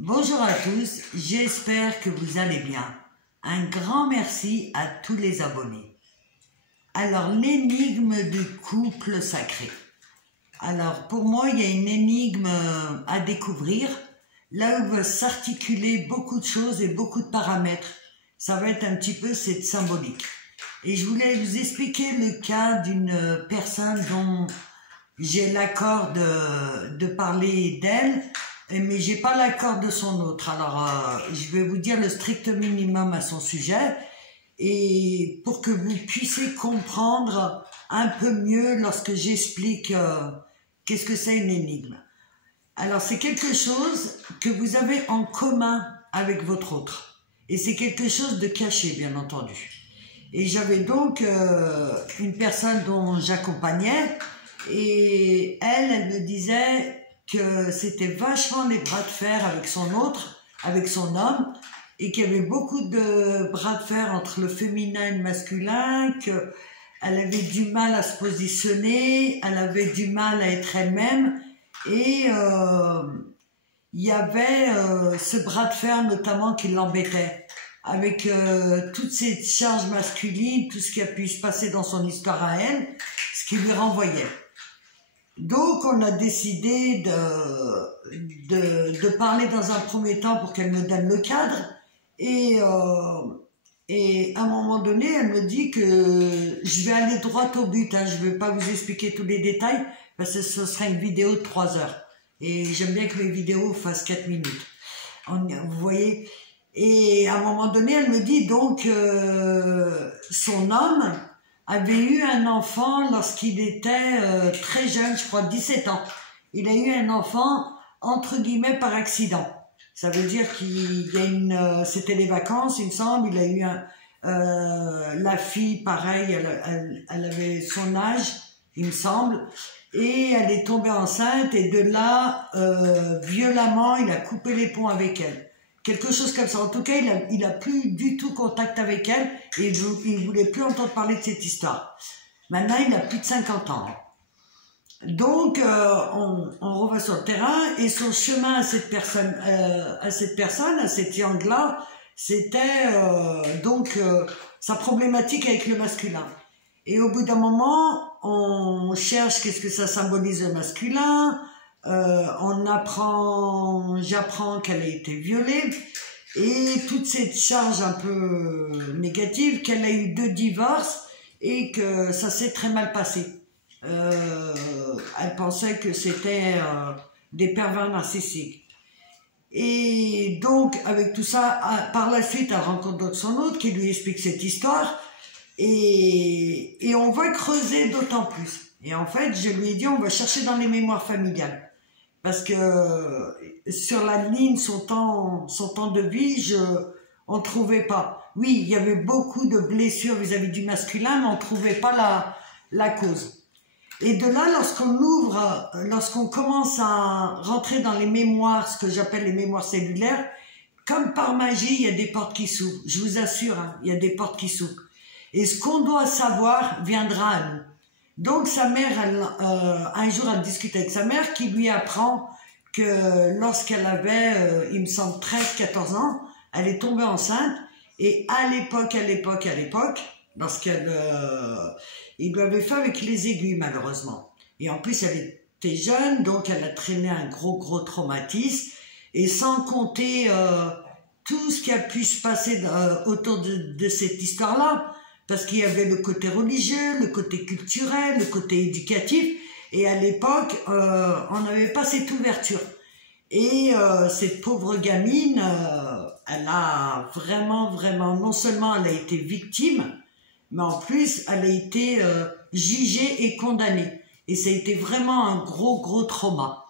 Bonjour à tous, j'espère que vous allez bien. Un grand merci à tous les abonnés. Alors, l'énigme du couple sacré. Alors, pour moi, il y a une énigme à découvrir, là où va s'articuler beaucoup de choses et beaucoup de paramètres. Ça va être un petit peu cette symbolique. Et je voulais vous expliquer le cas d'une personne dont j'ai l'accord de parler d'elle, mais j'ai pas l'accord de son autre. Alors, je vais vous dire le strict minimum à son sujet, et pour que vous puissiez comprendre un peu mieux lorsque j'explique qu'est-ce que c'est une énigme. Alors, c'est quelque chose que vous avez en commun avec votre autre, et c'est quelque chose de caché, bien entendu. Et j'avais donc une personne dont j'accompagnais, et elle me disait que c'était vachement les bras de fer avec son autre, avec son homme, et qu'il y avait beaucoup de bras de fer entre le féminin et le masculin, qu'elle avait du mal à se positionner, elle avait du mal à être elle-même, et il y avait ce bras de fer notamment qui l'embêtait, avec toute cette charge masculine, tout ce qui a pu se passer dans son histoire à elle, ce qui lui renvoyait. Donc, on a décidé de parler dans un premier temps pour qu'elle me donne le cadre. Et à un moment donné, elle me dit que je vais aller droit au but. Hein, je ne vais pas vous expliquer tous les détails parce que ce sera une vidéo de 3 heures. Et j'aime bien que mes vidéos fassent 4 minutes. Vous voyez? Et à un moment donné, elle me dit donc son homme avait eu un enfant lorsqu'il était très jeune, je crois 17 ans. Il a eu un enfant, entre guillemets, par accident. Ça veut dire qu'il y a une... c'était les vacances, il me semble, il a eu la fille, pareil, elle avait son âge, il me semble, et elle est tombée enceinte, et de là, violemment, il a coupé les ponts avec elle. Quelque chose comme ça. En tout cas, il a plus du tout contact avec elle et il voulait plus entendre parler de cette histoire. Maintenant, il a plus de 50 ans. Donc, on revient sur le terrain et son chemin à cette personne, à cet triangle-là, c'était sa problématique avec le masculin. Et au bout d'un moment, on cherche qu'est-ce que ça symbolise le masculin. J'apprends qu'elle a été violée et toute cette charge un peu négative, qu'elle a eu 2 divorces et que ça s'est très mal passé. Elle pensait que c'était des pervers narcissiques. Et donc, avec tout ça, par la suite, elle rencontre son autre qui lui explique cette histoire et on va creuser d'autant plus. Et en fait, je lui ai dit, on va chercher dans les mémoires familiales. Parce que sur la ligne, son temps de vie, on ne trouvait pas. Oui, il y avait beaucoup de blessures vis-à-vis du masculin, mais on ne trouvait pas la cause. Et de là, lorsqu'on commence à rentrer dans les mémoires, ce que j'appelle les mémoires cellulaires, comme par magie, il y a des portes qui s'ouvrent. Je vous assure, hein, il y a des portes qui s'ouvrent. Et ce qu'on doit savoir viendra à nous. Donc sa mère, un jour, elle discute avec sa mère qui lui apprend que lorsqu'elle avait, il me semble, 13-14 ans, elle est tombée enceinte et à l'époque, il lui avait fait avec les aiguilles malheureusement. Et en plus, elle était jeune, donc elle a traîné un gros traumatisme et sans compter tout ce qui a pu se passer autour de cette histoire-là. Parce qu'il y avait le côté religieux, le côté culturel, le côté éducatif. Et à l'époque, on n'avait pas cette ouverture. Et cette pauvre gamine, elle a vraiment, non seulement elle a été victime, mais en plus, elle a été jugée et condamnée. Et ça a été vraiment un gros trauma.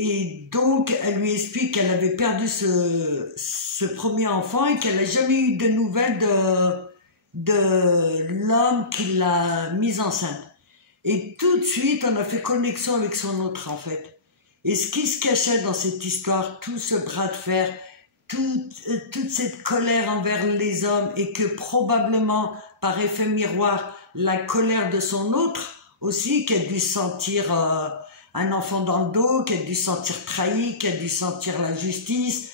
Et donc, elle lui explique qu'elle avait perdu ce premier enfant et qu'elle n'a jamais eu de nouvelles de l'homme qui l'a mise enceinte. Et tout de suite, on a fait connexion avec son autre, en fait. Et ce qui se cachait dans cette histoire, tout ce bras de fer, toute cette colère envers les hommes et que probablement, par effet miroir, la colère de son autre aussi, qu'elle dû sentir un enfant dans le dos, qui a dû se sentir trahi, qui a dû sentir la justice.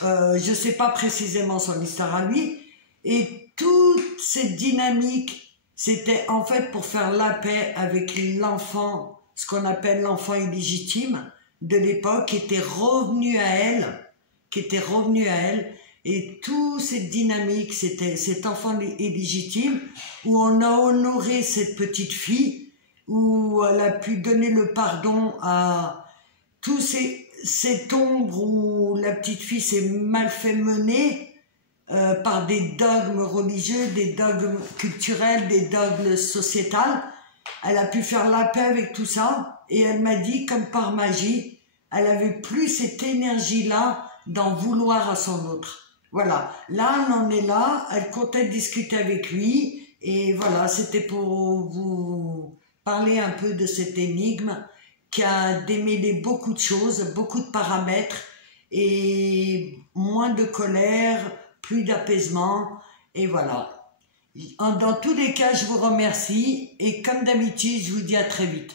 Je ne sais pas précisément son histoire à lui. Et toute cette dynamique, c'était en fait pour faire la paix avec l'enfant, ce qu'on appelle l'enfant illégitime de l'époque, qui était revenu à elle, et toute cette dynamique, c'était cet enfant illégitime, où on a honoré cette petite fille, où elle a pu donner le pardon à tous cette ombre où la petite fille s'est mal fait mener par des dogmes religieux, des dogmes culturels, des dogmes sociétals. Elle a pu faire la paix avec tout ça, et elle m'a dit, comme par magie, elle avait plus cette énergie-là d'en vouloir à son autre. Voilà, là elle en est là, elle comptait discuter avec lui, et voilà, c'était pour vous parler un peu de cette énigme qui a démêlé beaucoup de choses, beaucoup de paramètres, et moins de colère, plus d'apaisement, et voilà. Dans tous les cas, je vous remercie, et comme d'habitude, je vous dis à très vite.